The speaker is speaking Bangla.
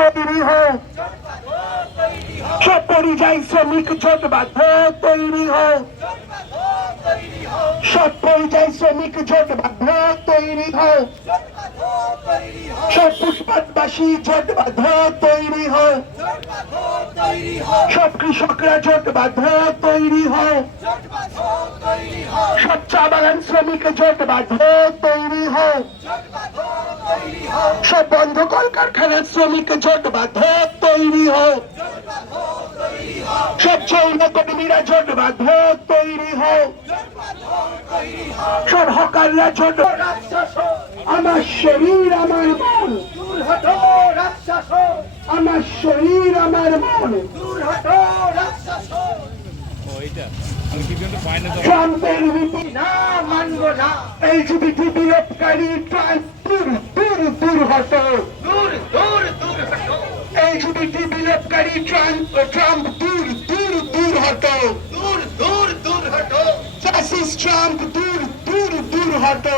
তৈরি হোক, সব পরিযায়ী শ্রমিক জোটবদ্ধ তৈরি হোক, সব পরিযায়ী শ্রমিক জোটবদ্ধ তৈরি হোক, সব ফুটপাতবাসী জোটবদ্ধ তৈরি হোক, সব কৃষকরা জোটবদ্ধ তৈরি হোক, সব চা বাগান শ্রমিক জোটবদ্ধ তৈরি হোক, সব বন্ধ কলকারখানার শ্রমিক জোটবদ্ধ তৈরি হোক, সব যৌন কর্মীরা জোটবদ্ধ তৈরি হোক, সব হকাররা জোট। আমার শরীর আমার মন, আমার শরীর আমার মন, ট্রাম্পের নীতি না মানব না, এলজিবিটি বিলোপকারী ট্রাম্প দূর দূর দূর হতো, দূর দূর দূর হতো, এলজিবিটি বিলোপকারী ট্রাম্প দূর দূর দূর হতো, দূর দূর দূর হতো, ফ্যাসিস্ট ট্রাম্প দূর দূর দূর হতো।